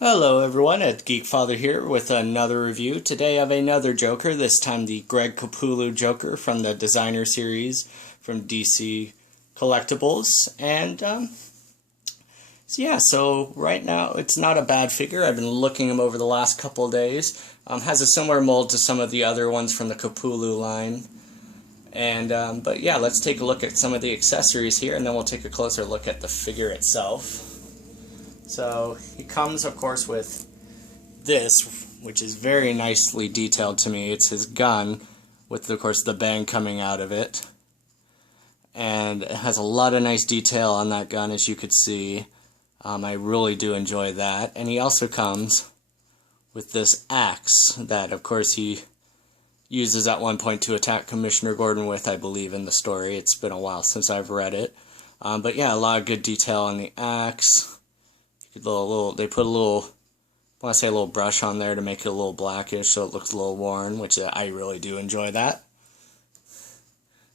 Hello everyone, it's Geekfather here with another review. Today I have another Joker, this time the Greg Capullo Joker from the Designer series from DC Collectibles. And so right now it's not a bad figure. I've been looking him over the last couple of days. Has a similar mold to some of the other ones from the Capullo line. And but yeah, let's take a look at some of the accessories here, and then we'll take a closer look at the figure itself. So he comes, of course, with this, which is very nicely detailed to me. It's his gun, with, of course, the bang coming out of it. And it has a lot of nice detail on that gun, as you could see. I really do enjoy that. And he also comes with this axe that, of course, he uses at one point to attack Commissioner Gordon with, I believe, in the story. It's been a while since I've read it. But yeah, a lot of good detail on the axe. They put a little, I want to say a little brush on there to make it a little blackish so it looks a little worn, which I really do enjoy that.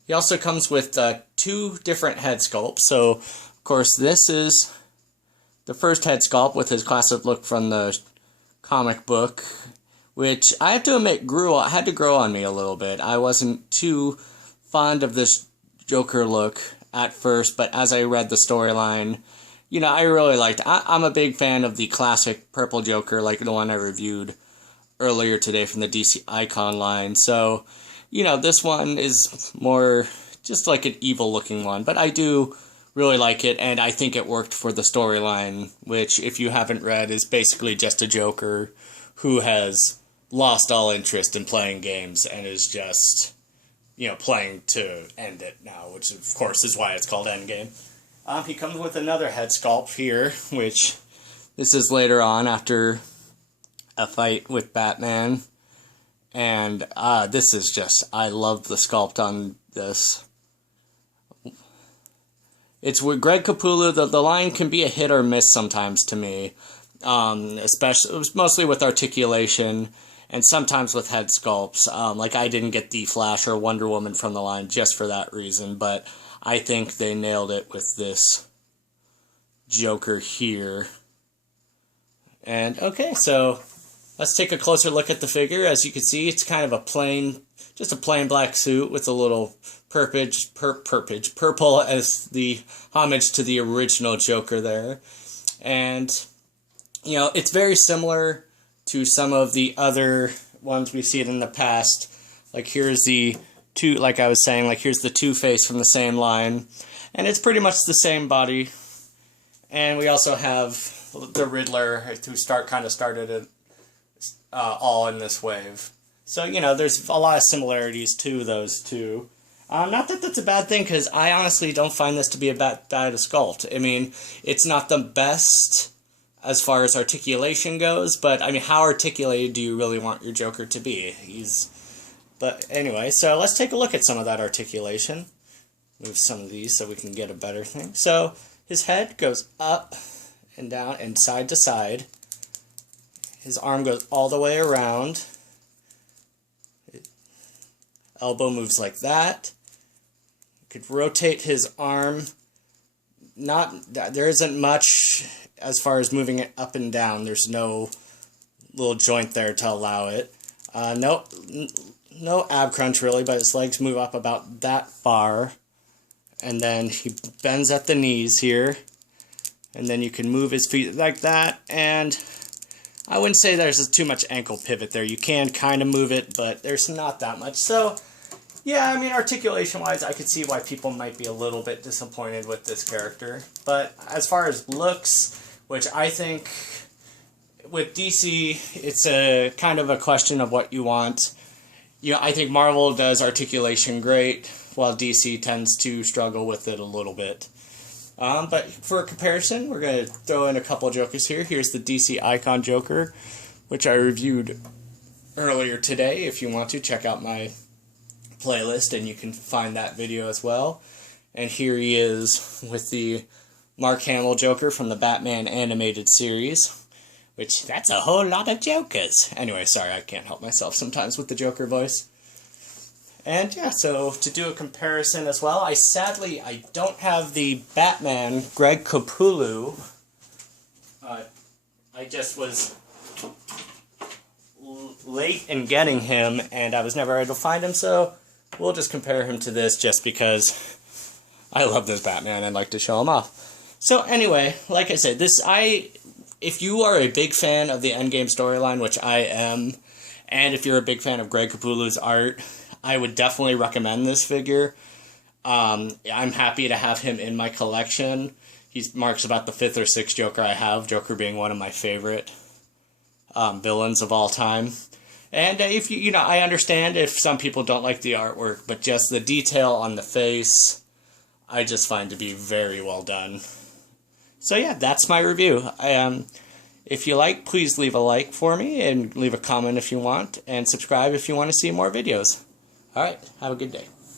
He also comes with two different head sculpts. So, of course, this is the first head sculpt with his classic look from the comic book, which I have to admit had to grow on me a little bit. I wasn't too fond of this Joker look at first, but as I read the storyline, you know, I really liked it. I'm a big fan of the classic purple Joker, like the one I reviewed earlier today from the DC Icon line. So, you know, this one is more just like an evil-looking one. But I do really like it, and I think it worked for the storyline, which, if you haven't read, is basically just a Joker who has lost all interest in playing games and is just, you know, playing to end it now, which, of course, is why it's called Endgame. He comes with another head sculpt here, which this is later on after a fight with Batman. And this is just, I love the sculpt on this. It's with Greg Capullo, the line can be a hit or miss sometimes to me. Especially, it was mostly with articulation and sometimes with head sculpts. Like I didn't get the Flash or Wonder Woman from the line just for that reason, but I think they nailed it with this Joker here. And okay, so let's take a closer look at the figure. As you can see, it's kind of just a plain black suit with a little purple as the homage to the original Joker there. And, you know, it's very similar to some of the other ones we've seen in the past. Like here's the like I was saying, like here's the Two-Face from the same line, and it's pretty much the same body. And we also have the Riddler, who started it all in this wave. So, you know, there's a lot of similarities to those two. Not that that's a bad thing, because I honestly don't find this to be a bad sculpt. I mean, it's not the best as far as articulation goes, but I mean, how articulated do you really want your Joker to be? But anyway, so let's take a look at some of that articulation. Move some of these so we can get a better thing. So his head goes up and down and side to side. His arm goes all the way around. Elbow moves like that. You could rotate his arm. There isn't much as far as moving it up and down. There's no little joint there to allow it. No ab crunch really, but his legs move up about that far. And then he bends at the knees here. And then you can move his feet like that. And I wouldn't say there's too much ankle pivot there. You can kind of move it, but there's not that much. So, yeah, I mean, articulation-wise, I could see why people might be a little bit disappointed with this character. But as far as looks, which I think with DC, it's a kind of a question of what you want. You know, I think Marvel does articulation great, while DC tends to struggle with it a little bit. But for a comparison, we're going to throw in a couple Jokers here. Here's the DC Icon Joker, which I reviewed earlier today. If you want to, check out my playlist, and you can find that video as well. And here he is with the Mark Hamill Joker from the Batman animated series. Which, that's a whole lot of Jokers. Anyway, sorry, I can't help myself sometimes with the Joker voice. And yeah, so to do a comparison as well, I don't have the Batman Greg Capullo. I I just was late in getting him, and I was never able to find him, so we'll just compare him to this just because I love this Batman and like to show him off. So anyway, like I said, if you are a big fan of the Endgame storyline, which I am, and if you're a big fan of Greg Capullo's art, I would definitely recommend this figure. I'm happy to have him in my collection. He marks about the 5th or 6th Joker I have, Joker being one of my favorite villains of all time. And if I understand if some people don't like the artwork, but just the detail on the face, I just find to be very well done. So yeah, that's my review. If you like, please leave a like for me, and leave a comment if you want, and subscribe if you want to see more videos. Alright, have a good day.